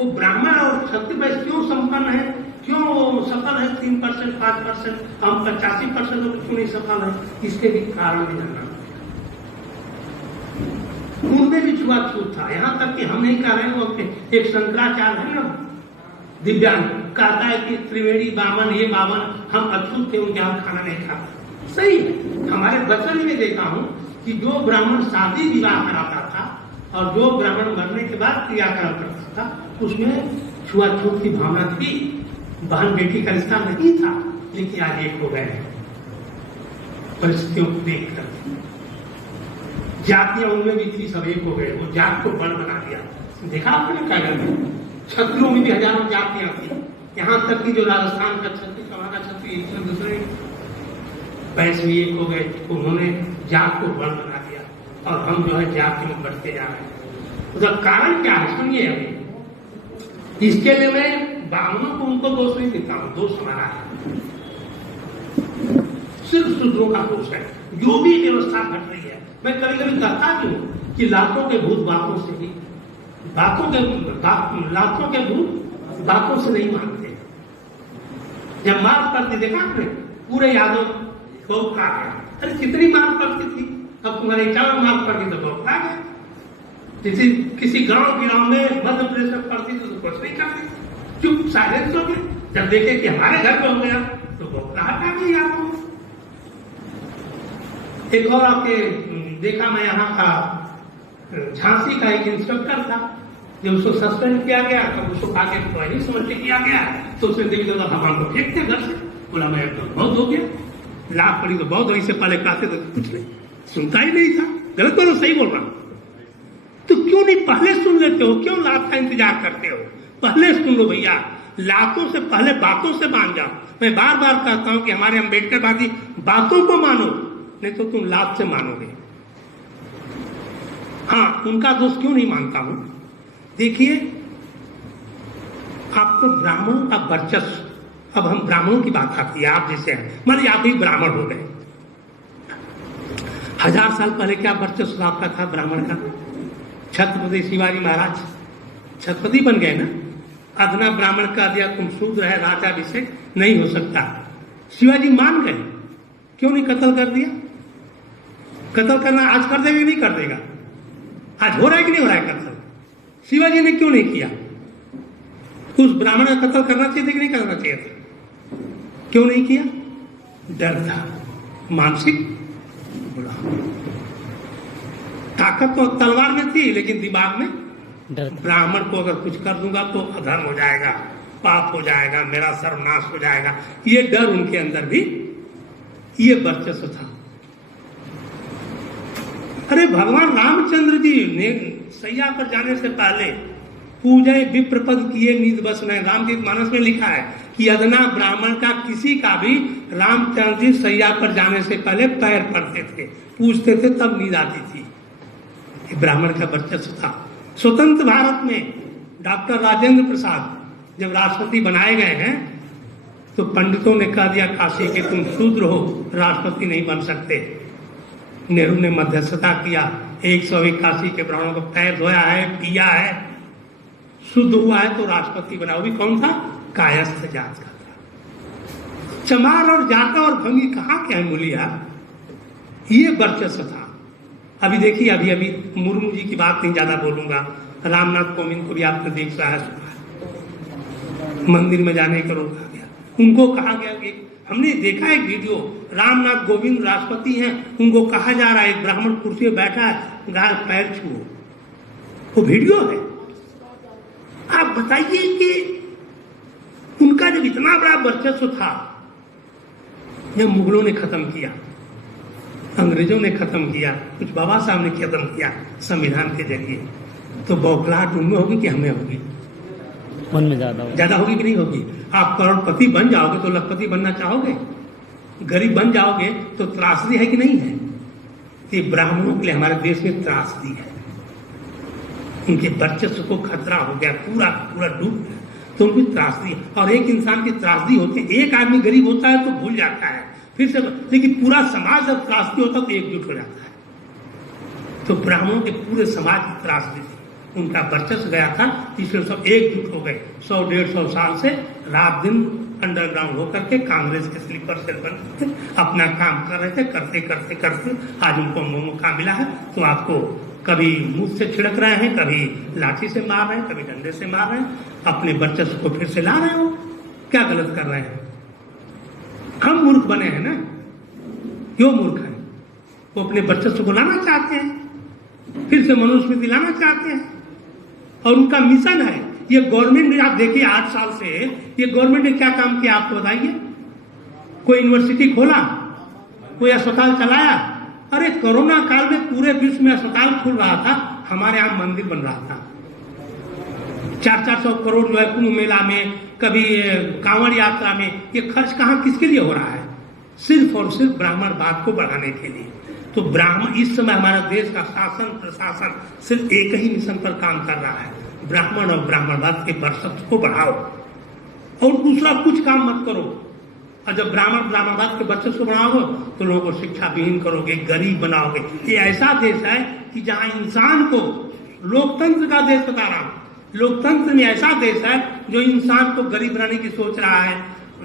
वो ब्राह्मण और क्षत्रिय क्यों संपन्न है, क्यों सफल है 3%, 5%, हम 85% लोग क्यों नहीं सफल है, इसके भी कारण भी जानना। उनमें भी छुआछूत था, यहाँ तक कि हम नहीं कह रहे हैं, वो एक शंकराचार्य है ना दिव्यांग, कहता है कि त्रिवेणी बामन, ये बामन हम अछूत थे, उनके यहाँ खाना नहीं खाता। सही है, हमारे बचपन में देखा हूँ कि जो ब्राह्मण शादी विवाह कराता था और जो ब्राह्मण मरने के बाद क्रियाक्रम करता था, उसमें छुआछूत की भावना थी, बहन बेटी का रिश्ता नहीं था, लेकिन आज एक हो गए हैं परिस्थितियों को देखकर। जातियां उनमें भी थी, सब एक हो गए, वो जात को बड़ बना दिया। देखा आपने कागज में, क्षत्रियों में भी हजारों जातियां थी, यहाँ तक कि जो राजस्थान का क्षत्रिय, वहां का क्षत्रिय, एक दूसरे वैसे भी एक हो गए, उन्होंने जात को बड़ बना दिया और हम जो है जाति में बढ़ते जा रहे हैं। उसका कारण क्या है सुनिए। अभी इसके लिए मैं ब्राह्मणों को उनको दोष नहीं देता हूं, दोष हमारा है, सिर्फ शूद्रों का दोष है। जो भी व्यवस्था घट रही है, मैं कभी कभी कहता भी हूं कि लाखों के भूत बातों से ही, लाखों के भूत बातों से नहीं मानते। जब मार पड़ती देखा आपने, पूरे यादव बहुत खा गया, अरे कितनी मार पड़ती थी, अब तुम्हारे चावल मार पड़ती तो बहुत खा गया। किसी गांव में मध्य प्रदेश में पड़ती तो कुछ नहीं करती, चुप साइलेंस हो गए। जब देखे कि हमारे घर में हो गया तो बहुत राहत आ गई आपको। एक और आपके देखा, मैं यहाँ का झांसी का एक इंस्ट्रक्टर था, जब उसको सस्पेंड किया गया तब उसको आगे नहीं समझ के किया गया, तो उसने देखा भगवान को फेंकते घर से, बोला मैं तो बहुत हो गया, लाभ पड़ी तो बहुत, इससे पहले कहते तो कुछ नहीं, सुनता ही नहीं था। गलत बोलो, सही बोल रहा हूं। तो क्यों नहीं पहले सुन लेते हो, क्यों लाभ का इंतजार करते हो? पहले सुन लो भैया, लातों से पहले बातों से मान जाओ। मैं बार बार कहता हूं कि हमारे अम्बेडकरवादी बातों को मानो, नहीं तो तुम लाभ से मानोगे। हाँ, उनका दोष क्यों नहीं मानता हूं, देखिए आपको ब्राह्मणों का वर्चस्व, अब हम ब्राह्मणों की बात आती है, आप जैसे हैं, मान लीजिए आप ही ब्राह्मण हो गए, 1000 साल पहले क्या वर्चस्व आपका था ब्राह्मण का? छत्रपति शिवाजी महाराज छत्रपति बन गए ना, अदना ब्राह्मण का दिया तुम शूद्र है, राजाभिषेक नहीं हो सकता। शिवाजी मान गए, क्यों नहीं कत्ल कर दिया? कत्ल करना आज कर देगा नहीं कर देगा? आज हो रहा है कि नहीं हो रहा है कत्ल? शिवाजी ने क्यों नहीं किया? उस ब्राह्मण का कत्ल करना चाहिए था कि नहीं करना चाहिए था? क्यों नहीं किया? डर था, मानसिक बुरा। ताकत तो तलवार में थी, लेकिन दिमाग में डर। ब्राह्मण को अगर कुछ कर दूंगा तो अधर्म हो जाएगा, पाप हो जाएगा, मेरा सर्वनाश हो जाएगा, ये डर उनके अंदर भी, ये वर्चस्व था। अरे भगवान रामचंद्र जी ने सैया पर जाने से पहले पूजे विप्रपद किए निज बस में, रामचरित मानस में लिखा है कि अदना ब्राह्मण का किसी का भी रामचंद्र जी सैया पर जाने से पहले पैर पड़ते थे, पूछते थे, तब नींद आती थी। ब्राह्मण का वर्चस्व था। स्वतंत्र भारत में डॉक्टर राजेंद्र प्रसाद जब राष्ट्रपति बनाए गए हैं तो पंडितों ने कह दिया काशी के तुम शूद्र हो, राष्ट्रपति नहीं बन सकते। नेहरू ने मध्यस्थता किया, 181 के ब्राह्मणों को पैर धोया है, पिया है, शुद्ध हुआ है तो राष्ट्रपति बना। वो भी कौन था? कायस्थ जात का था। चमार और जाटा और भंगी कहाँ के हैं मूलिया? ये वर्चस्व था। अभी देखिए, अभी मुर्मू जी की बात नहीं ज्यादा बोलूंगा, रामनाथ कोविंद को भी आपने देख रहा है, मंदिर में जाने का रोका गया, उनको कहा गया कि हमने देखा एक वीडियो, रामनाथ कोविंद राष्ट्रपति हैं, उनको कहा जा रहा है एक ब्राह्मण कुर्सी में बैठा है, गाय पैर छुओ, वो वीडियो है। आप बताइए कि उनका जब इतना बड़ा वर्चस्व था, जब मुगलों ने खत्म किया, अंग्रेजों ने खत्म किया, कुछ बाबा साहब ने खत्म किया संविधान के जरिए, तो बौखलाहट उनमें होगी कि हमें होगी? उनमें ज्यादा होगी कि नहीं होगी? आप करोड़पति बन जाओगे तो लखपति बनना चाहोगे? गरीब बन जाओगे तो त्रासदी है कि नहीं है? ये ब्राह्मणों के लिए हमारे देश में त्रासदी है, उनके वर्चस्व को खतरा हो गया, पूरा डूब गया, तो उनकी त्रासदी। और एक इंसान की त्रासदी होती है, एक आदमी गरीब होता है तो भूल जाता है फिर से, लेकिन पूरा समाज जब त्रासदी होता है तो एकजुट हो जाता है। तो ब्राह्मणों के पूरे समाज की त्रासदी थी। उनका वर्चस्व गया था, इसलिए सब एकजुट हो गए। 100-150 साल से रात दिन अंडरग्राउंड होकर के कांग्रेस के स्लीपर सेल बन के अपना काम कर रहे थे। करते करते करते आज उनको मौका मिला है, तो आपको कभी मुंह से छिड़क रहे हैं, कभी लाठी से मार रहे हैं, कभी डंडे से मार रहे हैं, अपने वर्चस्व को फिर से ला रहे हो। क्या गलत कर रहे हैं? हम मूर्ख बने हैं ना, क्यों मूर्ख है? वो अपने वर्चस्व को लाना चाहते हैं, फिर से मनुस्मृति लाना चाहते हैं, और उनका मिशन है। ये गवर्नमेंट, आप देखिए 8 साल से ये गवर्नमेंट ने क्या काम किया आपको बताइए? कोई यूनिवर्सिटी खोला, कोई अस्पताल चलाया? अरे कोरोना काल में पूरे विश्व में अस्पताल खुल रहा था, हमारे यहाँ मंदिर बन रहा था। 400 करोड़ जो है कुंभ मेला में, कभी कांवड़ यात्रा में, ये खर्च कहाँ किसके लिए हो रहा है? सिर्फ और सिर्फ ब्राह्मणवाद को बढ़ाने के लिए। तो ब्राह्मण, इस समय हमारा देश का शासन प्रशासन सिर्फ एक ही मिशन पर काम कर रहा है, ब्राह्मण और ब्राह्मणवाद के वर्चस्व को बढ़ाओ, और दूसरा कुछ काम मत करो। और जब ब्राह्मणवाद के वर्चस्व को बढ़ाओगे तो लोगों को शिक्षा विहीन करोगे, गरीब बनाओगे। ये ऐसा देश है कि जहां इंसान को, लोकतंत्र का देश बता रहा हूं, लोकतंत्र में ऐसा देश है जो इंसान को गरीब बनाने की सोच रहा है,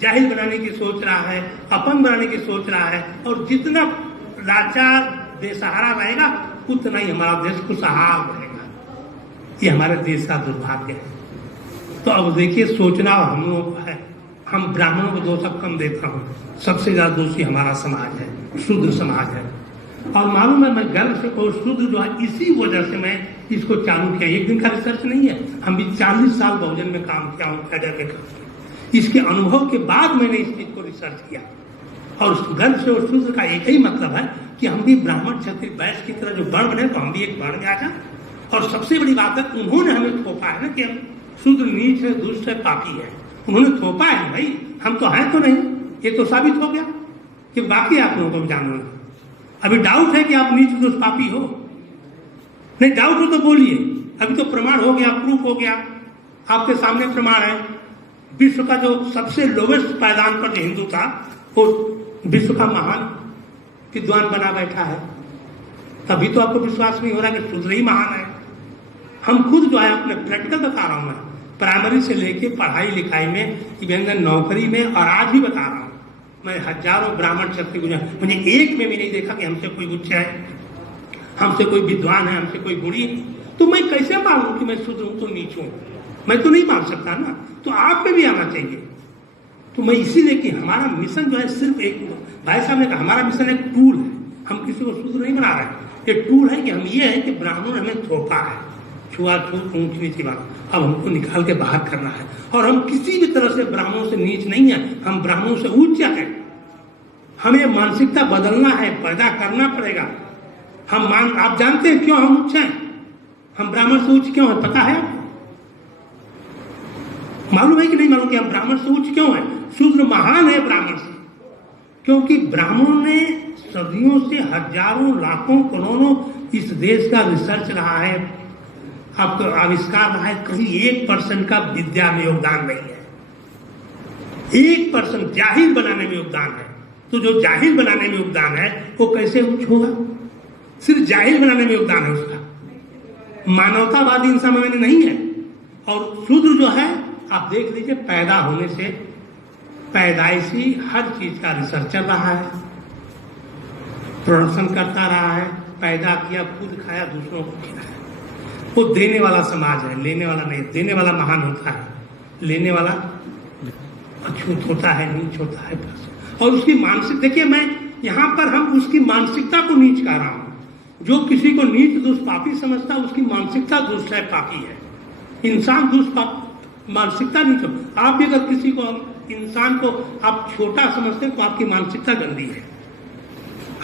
जाहिल बनाने की सोच रहा है, अपंग बनाने की सोच रहा है, और जितना लाचार बेसहारा रहेगा उतना ही हमारा देश खुशहाल रहेगा। ये हमारे देश का दुर्भाग्य है। तो अब देखिए, सोचना हम लोगों को है। हम ब्राह्मणों को दोष अब कम देता हूँ, सबसे ज्यादा दोषी हमारा समाज है, शूद्र समाज है। और मालूम है, मैं गर्व से, और शूद्र जो है, इसी वजह से मैं इसको चालू किया। एक दिन का रिसर्च नहीं है, हम भी 40 साल बहुजन में काम किया हूँ, कैडर में। इसके अनुभव के बाद मैंने इस चीज को रिसर्च किया, और उस गर्व से और शूद्र का एक ही मतलब है कि हम भी ब्राह्मण क्षत्रिय वैश्य की तरह जो वर्ण बने, तो हम भी एक वर्ण में आ जाए। और सबसे बड़ी बात है, उन्होंने हमें थोपा है ना कि हम शूद्र नीच है, दुष्ट है, पापी है। उन्होंने थोपा है भाई, हम तो हैं तो नहीं। ये तो साबित हो गया कि बाकी आप लोगों को जानो। अभी डाउट है कि आप नीच दुष्ट पापी हो? नहीं डाउट हो तो बोलिए। अभी तो प्रमाण हो गया, प्रूफ हो गया, आपके सामने प्रमाण है। विश्व का जो सबसे लोवेस्ट पायदान पर जो हिंदू था, वो विश्व का महान विद्वान बना बैठा है। तभी तो आपको विश्वास नहीं हो रहा कि शूद्र ही महान है। हम खुद जो है अपने प्रैक्टिकल बता रहा हूं मैं, प्राइमरी से लेके पढ़ाई लिखाई में, इवन नौकरी में, और आज भी बता रहा हूं मैं। हजारों ब्राह्मण क्षत्रिय गुजर, मुझे एक में भी नहीं देखा कि हमसे कोई उच्च है, हमसे कोई विद्वान है, हमसे कोई गुणी है। तो मैं कैसे मानूं कि मैं शूद्र हूं तो नीच हूं? मैं तो नहीं मान सकता ना। तो आप में भी आना चाहिए। तो मैं इसीलिए कि हमारा मिशन जो है सिर्फ एक, भाई साहब ने कहा हमारा मिशन एक टूल है। हम किसी को शूद्र नहीं बना रहे। ये टूल है कि हम ये है कि ब्राह्मण हमें थोपा है, छुआछूत ऊंच नीच बात, अब हमको निकाल के बाहर करना है। और हम किसी भी तरह से ब्राह्मणों से नीच नहीं है, हम ब्राह्मणों से उच्च है। हमें मानसिकता बदलना है, पैदा करना पड़ेगा। आप जानते हैं क्यों हम उच्च हैं? हम ब्राह्मण से उच्च क्यों है? पता है? मालूम है कि नहीं मालूम कि हम ब्राह्मण से उच्च क्यों है? शूद्र महान है ब्राह्मण से, क्योंकि ब्राह्मणों ने सदियों से, हजारों, लाखों, करोड़ों इस देश का रिसर्च रहा है, आपको आविष्कार रहा है। कहीं 1% का विद्या में योगदान नहीं है। 1% जाहिल बनाने में योगदान है। तो जो जाहिल बनाने में योगदान है वो कैसे उच्च होगा? सिर्फ जाहिल बनाने में योगदान है उसका। मानवतावादी इंसान में नहीं है। और शूद्र जो है, आप देख लीजिए, पैदा होने से पैदाइशी हर चीज का रिसर्च चल रहा है, प्रोडक्शन करता रहा है, पैदा किया, खुद खाया, दूसरों को खिलाया। वो देने वाला समाज है, लेने वाला नहीं। देने वाला महान होता है, लेने वाला अछूत होता है, नीच होता है। और उसकी मानसिक, देखिए मैं यहाँ पर हम उसकी मानसिकता को नीच कह रहा हूं। जो किसी को नीच दुष्ट पापी समझता है, उसकी मानसिकता दुष्ट है, पापी है। इंसान दुष्ट मानसिकता नीच हो। आप भी अगर किसी को, इंसान को आप छोटा समझते हैं तो आपकी मानसिकता गंदी है।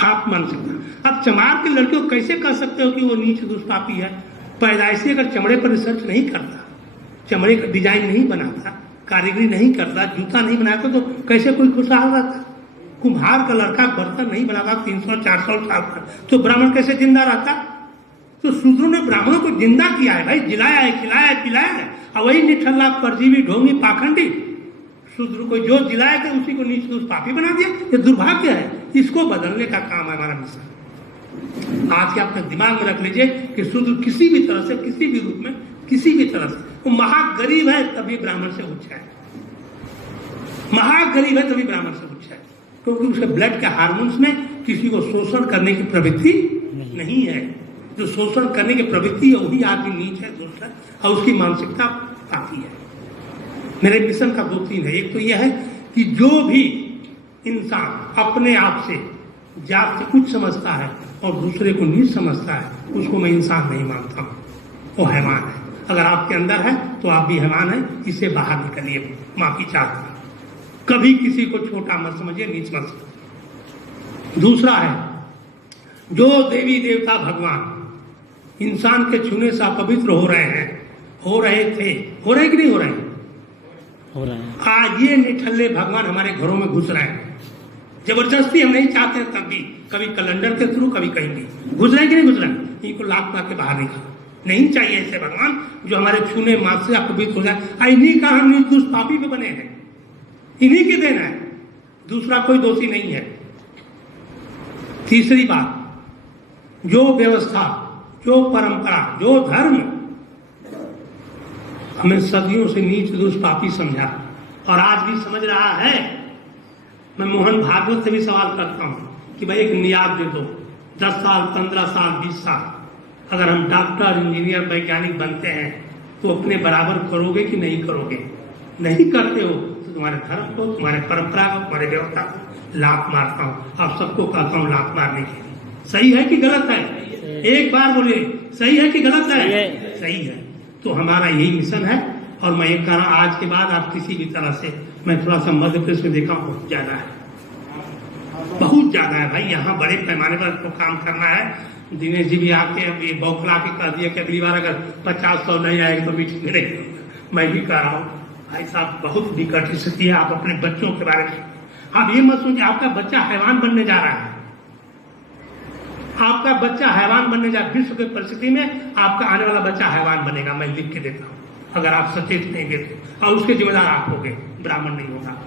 आप मानसिकता, आप चमार के लड़के को कैसे कह सकते हो कि वो नीच दुष्ट पापी है? पैदाइशी अगर चमड़े पर रिसर्च नहीं करता, चमड़े का डिजाइन नहीं बनाता, कारीगरी नहीं करता, जूता नहीं बनाता, तो कैसे कोई खुशहाल रहता? कुम्हार का लड़का बर्तन नहीं बनाता 300-400 साल का, तो ब्राह्मण कैसे जिंदा रहता? तो शूद्रों ने ब्राह्मणों को जिंदा किया है भाई, जिलाया है, खिलाया है, पिलाया है। और वही निठल्ला, परजीवी, ढोंगी, पाखंडी शूद्र को जो जिलाया था उसी को नीच दुष्ट पापी बना दिया। ये दुर्भाग्य है। इसको बदलने का काम है हमारा मिशन। आज के अपने दिमाग में रख लीजिए कि शूद्र किसी भी तरह से, किसी भी रूप में, किसी भी तरह से वो महागरीब है तभी ब्राह्मण से उच्च है, महागरीब है तभी ब्राह्मण से उच्च है, क्योंकि उसके ब्लड के हार्मोन्स में किसी को शोषण करने की प्रवृत्ति नहीं है। जो शोषण करने की प्रवृत्ति है वही आदमी नीच है, दुष्ट है, और उसकी मानसिकता काफी है। मेरे मिशन का 2-3 है। एक तो यह है कि जो भी इंसान अपने आप से जात से कुछ समझता है और दूसरे को नीच समझता है, उसको मैं इंसान नहीं मानता हूं, वो हैवान है। अगर आपके अंदर है तो आप भी हैवान है, इसे बाहर निकलिए, माफी चाहता हूं। कभी किसी को छोटा मत समझिए, नीच मत समझिए। दूसरा है, जो देवी देवता भगवान इंसान के छूने से अपवित्र हो रहे हैं, हो रहे थे, हो रहे कि नहीं हो रहे? हो रहे हैं। आज ये निठल्ले भगवान हमारे घरों में घुस रहे हैं, जबरदस्ती, हम नहीं चाहते तब भी, कभी कैलेंडर के थ्रू, कभी कहीं भी घुस रहे हैं कि नहीं घुस रहे हैं? इनको लात मार के बाहर निकालो। नहीं चाहिए ऐसे भगवान जो हमारे छूने मात्र से अपवित्र हो जाए। इन्हीं का हम निर्दोष पापी पे बने हैं, इन्हीं के देना है, दूसरा कोई दोषी नहीं है। तीसरी बात, जो व्यवस्था, जो परंपरा, जो धर्म हमें सदियों से नीच दोष पापी समझा और आज भी समझ रहा है। मैं मोहन भागवत से भी सवाल करता हूं कि भाई एक नियाद दे दो, 10 साल, 15 साल, 20 साल, अगर हम डॉक्टर, इंजीनियर, वैज्ञानिक बनते हैं तो अपने बराबर करोगे कि नहीं करोगे? नहीं करते हो तो तुम्हारे धर्म को, तुम्हारे परंपरा को, तुम्हारे व्यवस्था को लात मारता हूं। आप सबको कहता हूं लात मारने के लिए। सही है कि गलत है? एक बार बोलिए, सही है कि गलत है? सही है। तो हमारा यही मिशन है। और मैं ये कह रहा, आज के बाद आप किसी भी तरह से, मैं थोड़ा सा मध्य प्रदेश में देखा, बहुत ज्यादा है, बहुत ज्यादा है भाई। यहाँ बड़े पैमाने पर तो काम करना है। दिनेश जी भी आके अब ये बौखला के कह दिया कि अगली बार अगर 50-100 नहीं आएगा तो मीटिंग में नहीं। मैं भी कह रहा हूँ भाई साहब, बहुत विकट स्थिति है। आप अपने बच्चों के बारे में आप ये मत सोचिए आपका बच्चा हैवान बनने जा रहा है। आपका बच्चा हैवान बनने जा, विश्व की परिस्थिति में आपका आने वाला बच्चा हैवान बनेगा। मैं लिख के देता हूं, अगर आप सचेत नहीं देते, और उसके जिम्मेदार आप होंगे, ब्राह्मण नहीं होगा।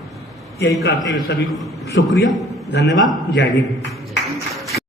यही कहते हुए सभी को शुक्रिया, धन्यवाद, जय हिंद।